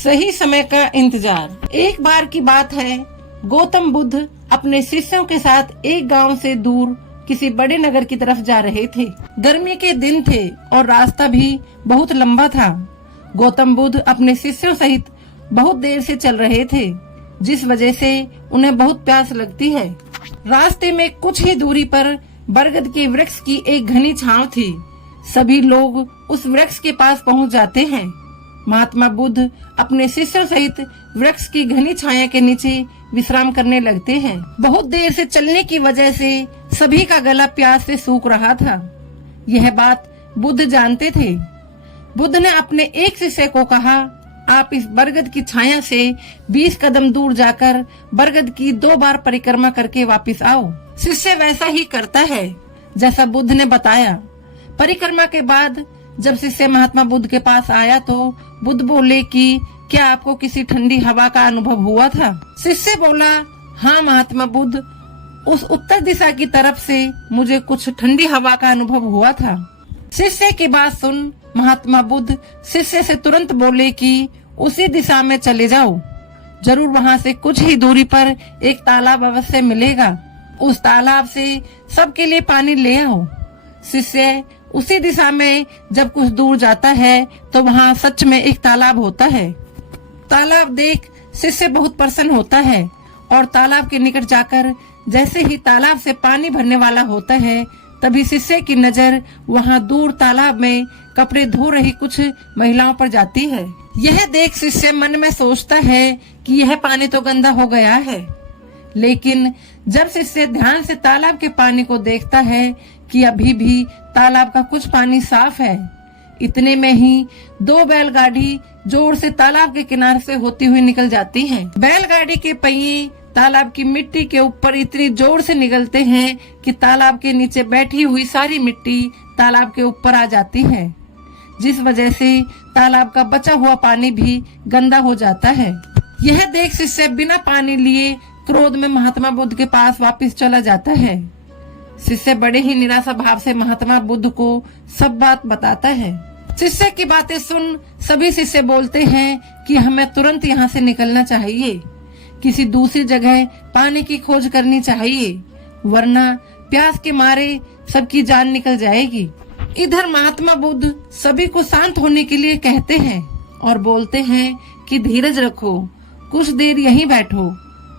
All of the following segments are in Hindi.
सही समय का इंतजार। एक बार की बात है, गौतम बुद्ध अपने शिष्यों के साथ एक गांव से दूर किसी बड़े नगर की तरफ जा रहे थे। गर्मी के दिन थे और रास्ता भी बहुत लंबा था। गौतम बुद्ध अपने शिष्यों सहित बहुत देर से चल रहे थे, जिस वजह से उन्हें बहुत प्यास लगती है। रास्ते में कुछ ही दूरी पर बरगद के वृक्ष की एक घनी छांव थी। सभी लोग उस वृक्ष के पास पहुंच जाते हैं। महात्मा बुद्ध अपने शिष्यों सहित वृक्ष की घनी छाया के नीचे विश्राम करने लगते हैं। बहुत देर से चलने की वजह से सभी का गला प्यास से सूख रहा था। यह बात बुद्ध जानते थे। बुद्ध ने अपने एक शिष्य को कहा, आप इस बरगद की छाया से 20 कदम दूर जाकर बरगद की 2 बार परिक्रमा करके वापस आओ। शिष्य वैसा ही करता है जैसा बुद्ध ने बताया। परिक्रमा के बाद जब शिष्य महात्मा बुद्ध के पास आया तो बुद्ध बोले कि क्या आपको किसी ठंडी हवा का अनुभव हुआ था? शिष्य बोला, हाँ महात्मा बुद्ध, उस उत्तर दिशा की तरफ से मुझे कुछ ठंडी हवा का अनुभव हुआ था। शिष्य की बात सुन महात्मा बुद्ध शिष्य से तुरंत बोले कि उसी दिशा में चले जाओ, जरूर वहाँ से कुछ ही दूरी पर एक तालाब अवश्य मिलेगा। उस तालाब से सबके लिए पानी ले आओ। शिष्य उसी दिशा में जब कुछ दूर जाता है तो वहाँ सच में एक तालाब होता है। तालाब देख शिष्य बहुत प्रसन्न होता है और तालाब के निकट जाकर जैसे ही तालाब से पानी भरने वाला होता है, तभी शिष्य की नजर वहाँ दूर तालाब में कपड़े धो रही कुछ महिलाओं पर जाती है। यह देख शिष्य मन में सोचता है कि यह पानी तो गंदा हो गया है, लेकिन जब शिष्य ध्यान से तालाब के पानी को देखता है कि अभी भी तालाब का कुछ पानी साफ है। इतने में ही 2 बैलगाड़ी जोर से तालाब के किनारे से होती हुई निकल जाती हैं। बैलगाड़ी के पहिए तालाब की मिट्टी के ऊपर इतनी जोर से निकलते हैं कि तालाब के नीचे बैठी हुई सारी मिट्टी तालाब के ऊपर आ जाती है, जिस वजह से तालाब का बचा हुआ पानी भी गंदा हो जाता है। यह देख शिष्य बिना पानी लिए क्रोध में महात्मा बुद्ध के पास वापस चला जाता है। शिष्य बड़े ही निराशा भाव से महात्मा बुद्ध को सब बात बताता है। शिष्य की बातें सुन सभी शिष्य बोलते हैं कि हमें तुरंत यहाँ से निकलना चाहिए, किसी दूसरी जगह पानी की खोज करनी चाहिए, वरना प्यास के मारे सबकी जान निकल जाएगी। इधर महात्मा बुद्ध सभी को शांत होने के लिए कहते हैं और बोलते हैं कि धीरज रखो, कुछ देर यहीं बैठो,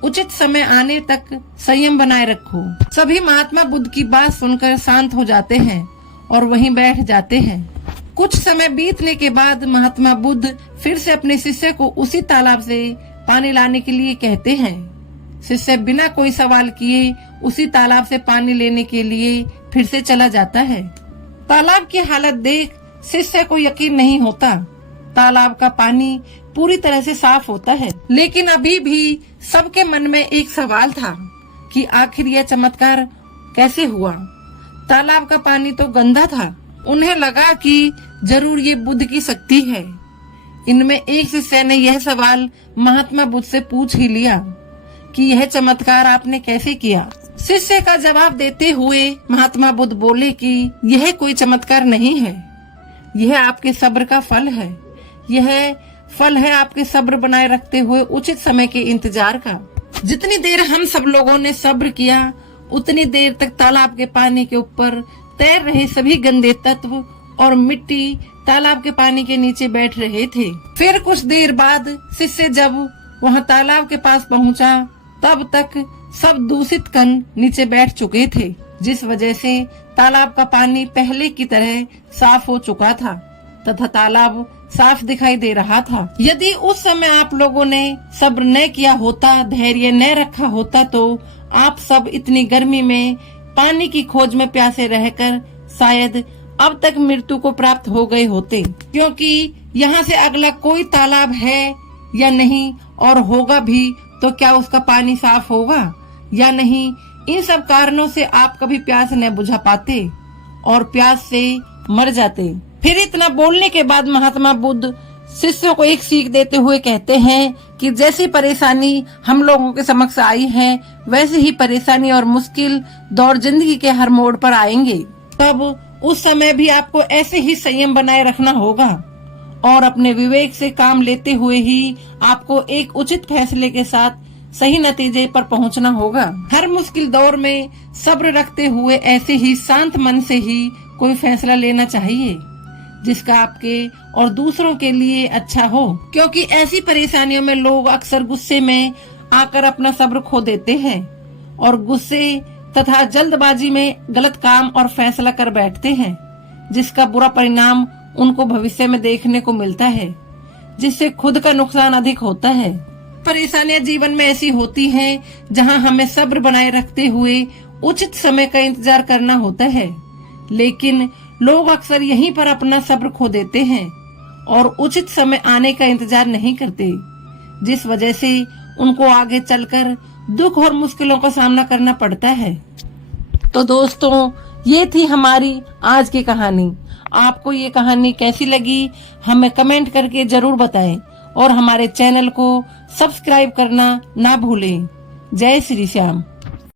उचित समय आने तक संयम बनाए रखो। सभी महात्मा बुद्ध की बात सुनकर शांत हो जाते हैं और वहीं बैठ जाते हैं। कुछ समय बीतने के बाद महात्मा बुद्ध फिर से अपने शिष्य को उसी तालाब से पानी लाने के लिए कहते हैं। शिष्य बिना कोई सवाल किए उसी तालाब से पानी लेने के लिए फिर से चला जाता है। तालाब की हालत देख शिष्य को यकीन नहीं होता। तालाब का पानी पूरी तरह से साफ होता है, लेकिन अभी भी सबके मन में एक सवाल था कि आखिर यह चमत्कार कैसे हुआ। तालाब का पानी तो गंदा था। उन्हें लगा कि जरूर ये बुद्ध की शक्ति है। इनमें एक शिष्य ने यह सवाल महात्मा बुद्ध से पूछ ही लिया कि यह चमत्कार आपने कैसे किया। शिष्य का जवाब देते हुए महात्मा बुद्ध बोले कि यह कोई चमत्कार नहीं है, यह आपके सब्र का फल है। यह फल है आपके सब्र बनाए रखते हुए उचित समय के इंतजार का। जितनी देर हम सब लोगों ने सब्र किया, उतनी देर तक तालाब के पानी के ऊपर तैर रहे सभी गंदे तत्व और मिट्टी तालाब के पानी के नीचे बैठ रहे थे। फिर कुछ देर बाद शिष्य जब वहाँ तालाब के पास पहुँचा, तब तक सब दूषित कण नीचे बैठ चुके थे, जिस वजह से तालाब का पानी पहले की तरह साफ हो चुका था तथा तालाब साफ दिखाई दे रहा था। यदि उस समय आप लोगों ने सब्र न किया होता, धैर्य न रखा होता, तो आप सब इतनी गर्मी में पानी की खोज में प्यासे रहकर शायद अब तक मृत्यु को प्राप्त हो गए होते, क्योंकि यहाँ से अगला कोई तालाब है या नहीं, और होगा भी तो क्या उसका पानी साफ होगा या नहीं। इन सब कारणों से आप कभी प्यास न बुझा पाते और प्यास से मर जाते। फिर इतना बोलने के बाद महात्मा बुद्ध शिष्यों को एक सीख देते हुए कहते हैं कि जैसी परेशानी हम लोगों के समक्ष आई है, वैसे ही परेशानी और मुश्किल दौर जिंदगी के हर मोड़ पर आएंगे। तब उस समय भी आपको ऐसे ही संयम बनाए रखना होगा और अपने विवेक से काम लेते हुए ही आपको एक उचित फैसले के साथ सही नतीजे पर पहुंचना होगा। हर मुश्किल दौर में सब्र रखते हुए ऐसे ही शांत मन से ही कोई फैसला लेना चाहिए जिसका आपके और दूसरों के लिए अच्छा हो, क्योंकि ऐसी परेशानियों में लोग अक्सर गुस्से में आकर अपना सब्र खो देते हैं और गुस्से तथा जल्दबाजी में गलत काम और फैसला कर बैठते हैं, जिसका बुरा परिणाम उनको भविष्य में देखने को मिलता है, जिससे खुद का नुकसान अधिक होता है। परेशानियां जीवन में ऐसी होती हैं जहां हमें सब्र बनाए रखते हुए उचित समय का इंतजार करना होता है, लेकिन लोग अक्सर यहीं पर अपना सब्र खो देते हैं और उचित समय आने का इंतजार नहीं करते, जिस वजह से उनको आगे चलकर दुख और मुश्किलों का सामना करना पड़ता है। तो दोस्तों, ये थी हमारी आज की कहानी। आपको ये कहानी कैसी लगी हमें कमेंट करके जरूर बताएं और हमारे चैनल को सब्सक्राइब करना ना भूलें। जय श्री श्याम।